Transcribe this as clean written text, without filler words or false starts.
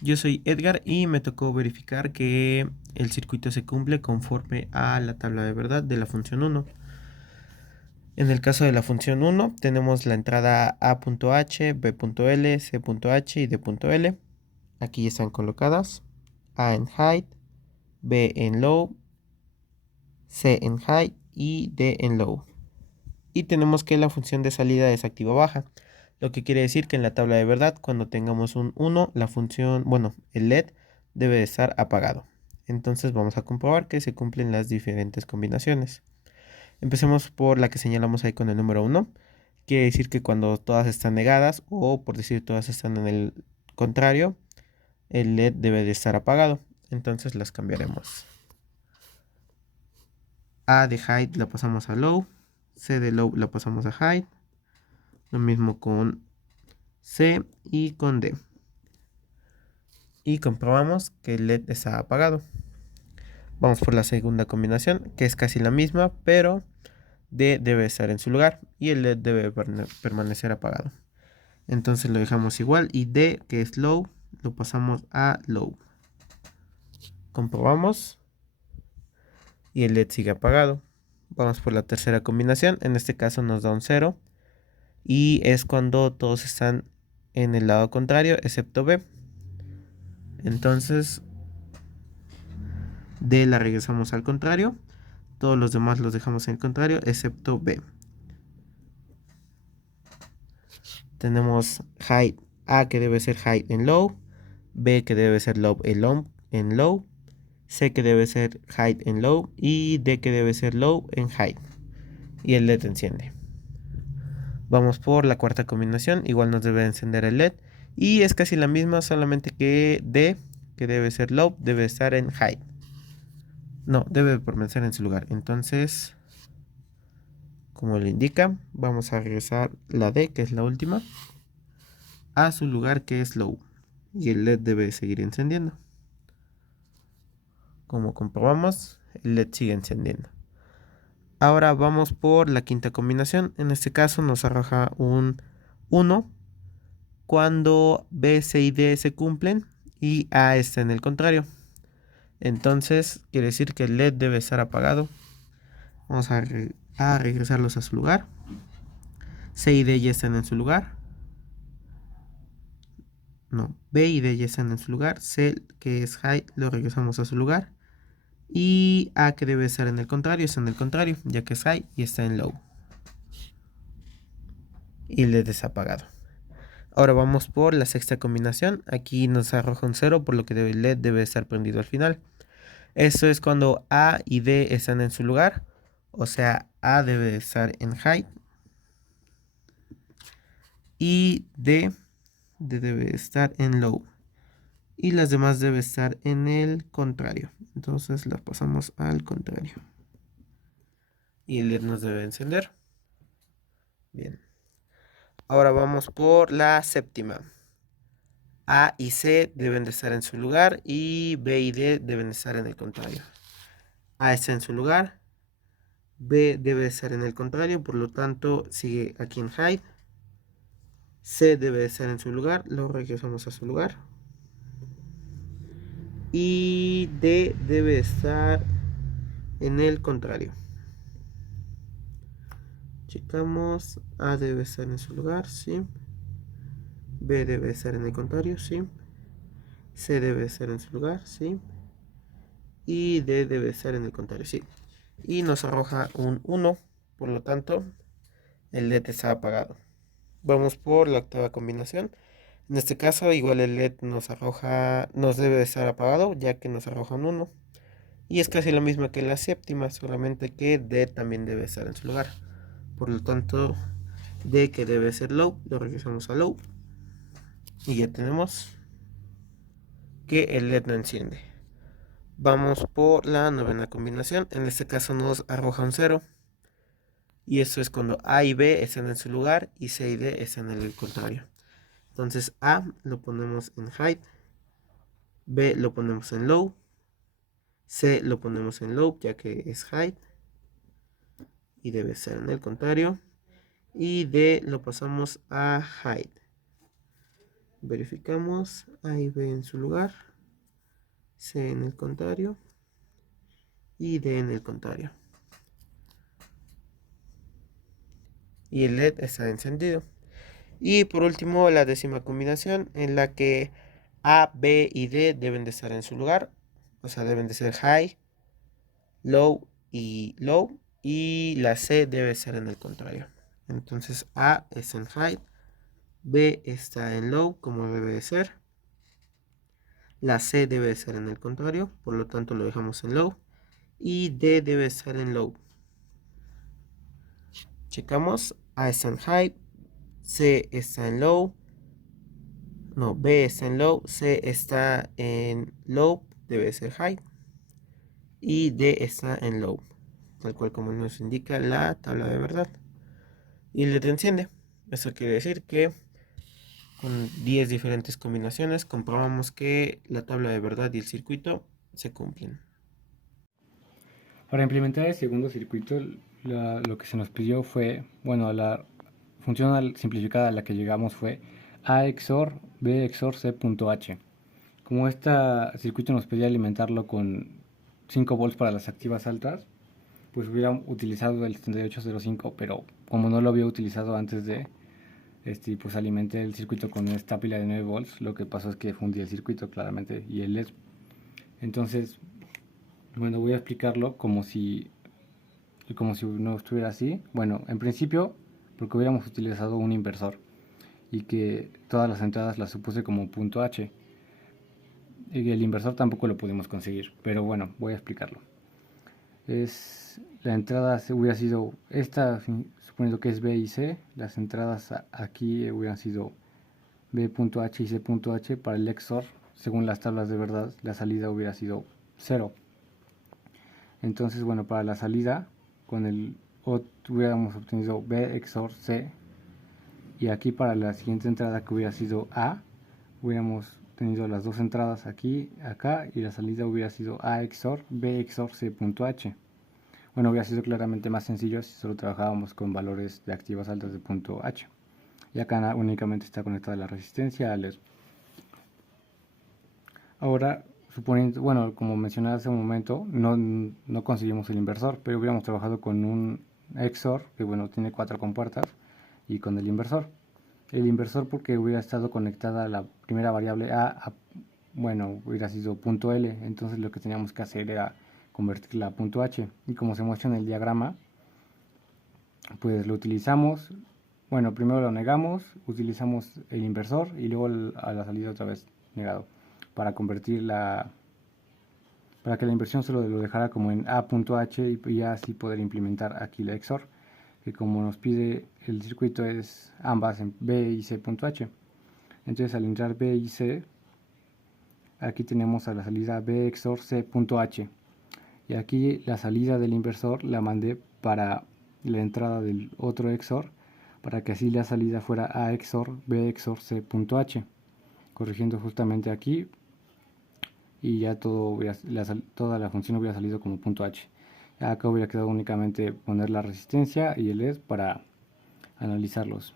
Yo soy Edgar y me tocó verificar que el circuito se cumple conforme a la tabla de verdad de la función 1. En el caso de la función 1 tenemos la entrada a.h, b.l, c.h y d.l. Aquí están colocadas a en height, b en low, c en height y d en low. Y tenemos que la función de salida es activa baja, lo que quiere decir que en la tabla de verdad, cuando tengamos un 1, la función, bueno, el LED debe de estar apagado. Entonces vamos a comprobar que se cumplen las diferentes combinaciones. Empecemos por la que señalamos ahí con el número 1. Quiere decir que cuando todas están negadas, o por decir todas están en el contrario, el LED debe de estar apagado. Entonces las cambiaremos. A de height la pasamos a low, C de low la pasamos a height, lo mismo con C y con D. Y comprobamos que el LED está apagado. Vamos por la segunda combinación, que es casi la misma, pero D debe estar en su lugar y el LED debe permanecer apagado. Entonces lo dejamos igual y D, que es low, lo pasamos a low. Comprobamos y el LED sigue apagado. Vamos por la tercera combinación, en este caso nos da un 0 y es cuando todos están en el lado contrario excepto B. Entonces D la regresamos al contrario, todos los demás los dejamos en el contrario excepto B. Tenemos height A, que debe ser height en low, B, que debe ser low en low, C, que debe ser height en low y D, que debe ser low en height. Y el LED enciende. Vamos por la cuarta combinación, igual nos debe encender el LED y es casi la misma, solamente que D, que debe ser low, debe estar en height. No, debe permanecer en su lugar. Entonces, como le indica, vamos a regresar la D, que es la última, a su lugar, que es low. Y el LED debe seguir encendiendo. Como comprobamos, el LED sigue encendiendo. Ahora vamos por la quinta combinación. En este caso nos arroja un 1 cuando B, C y D se cumplen y A está en el contrario. Entonces quiere decir que el LED debe estar apagado. Vamos a regresarlos a su lugar. C y D ya están en su lugar. No, B y D ya están en su lugar. C, que es high, lo regresamos a su lugar. Y A, que debe estar en el contrario, está en el contrario, ya que es high y está en low. Y el LED es apagado. Ahora vamos por la sexta combinación. Aquí nos arroja un 0, por lo que el LED debe estar prendido al final. Esto es cuando A y D están en su lugar. O sea, A debe estar en high. Y D debe estar en low. Y las demás debe estar en el contrario. Entonces las pasamos al contrario. Y el LED nos debe encender. Bien. Ahora vamos por la séptima. A y C deben de estar en su lugar y B y D deben estar en el contrario. A está en su lugar, B debe estar en el contrario, por lo tanto sigue aquí en height. C debe estar en su lugar, lo regresamos a su lugar. Y D debe estar en el contrario. Checamos, A debe estar en su lugar, sí. B debe estar en el contrario, sí. C debe estar en su lugar, sí. Y D debe estar en el contrario, sí. Y nos arroja un 1, por lo tanto el LED está apagado. Vamos por la octava combinación. En este caso igual el LED nos debe de estar apagado, ya que nos arroja un 1. Y es casi lo mismo que la séptima, solamente que D también debe estar en su lugar. Por lo tanto, D, que debe ser low, lo regresamos a low. Y ya tenemos que el LED no enciende. Vamos por la novena combinación. En este caso nos arroja un 0. Y eso es cuando A y B están en su lugar y C y D están en el contrario. Entonces A lo ponemos en height, B lo ponemos en low, C lo ponemos en low ya que es height y debe ser en el contrario. Y D lo pasamos a height. Verificamos. A y B en su lugar. C en el contrario. Y D en el contrario. Y el LED está encendido. Y por último, la décima combinación en la que A, B y D deben de estar en su lugar. O sea, deben de ser high, low y low. Y la C debe ser en el contrario. Entonces A es en high, B está en low como debe de ser. La C debe de ser en el contrario, por lo tanto lo dejamos en low. Y D debe estar en low. Checamos. A está en high, C está en low. No, B está en low, C está en low, debe ser high. Y D está en low, tal cual como nos indica la tabla de verdad. Y LED enciende. Eso quiere decir que con 10 diferentes combinaciones comprobamos que la tabla de verdad y el circuito se cumplen. Para implementar el segundo circuito, lo que se nos pidió fue, bueno, la función simplificada a la que llegamos fue A XOR B XOR C.H. Como este circuito nos pedía alimentarlo con 5 volts para las activas altas, pues hubiera utilizado el 7805, pero como no lo había utilizado antes de, pues alimenté el circuito con esta pila de 9 volts, lo que pasó es que fundí el circuito claramente y el LED. Entonces, bueno, voy a explicarlo como si no estuviera así. Bueno, en principio, porque hubiéramos utilizado un inversor y que todas las entradas las supuse como punto H. Y el inversor tampoco lo pudimos conseguir, pero bueno, voy a explicarlo. La entrada hubiera sido esta, suponiendo que es B y C, las entradas aquí hubieran sido B.H y C.H. Para el XOR, según las tablas de verdad, la salida hubiera sido 0. Entonces, bueno, para la salida, con el O hubiéramos obtenido B XOR C. Y aquí para la siguiente entrada que hubiera sido A, hubiéramos tenido las dos entradas aquí, acá, y la salida hubiera sido A XOR B XOR C.H. Bueno, hubiera sido claramente más sencillo si solo trabajábamos con valores de activas altas de punto H. Y acá únicamente está conectada la resistencia al LED. Ahora, suponiendo, bueno, como mencioné hace un momento, no conseguimos el inversor, pero hubiéramos trabajado con un XOR, que bueno, tiene 4 compuertas, y con el inversor. El inversor porque hubiera estado conectada a la primera variable bueno, hubiera sido punto L, entonces lo que teníamos que hacer era convertirla a punto H. Y como se muestra en el diagrama, pues lo utilizamos, bueno, primero lo negamos, utilizamos el inversor y luego a la salida otra vez negado para para que la inversión solo lo dejara como en A.H y ya así poder implementar aquí la XOR, que como nos pide el circuito es ambas en B y C.H. Entonces al entrar B y C, aquí tenemos a la salida B XOR C.H. Y aquí la salida del inversor la mandé para la entrada del otro XOR, para que así la salida fuera A XOR B XOR C.H. Corrigiendo justamente aquí y ya toda la función hubiera salido como punto H. Acá hubiera quedado únicamente poner la resistencia y el LED para analizarlos.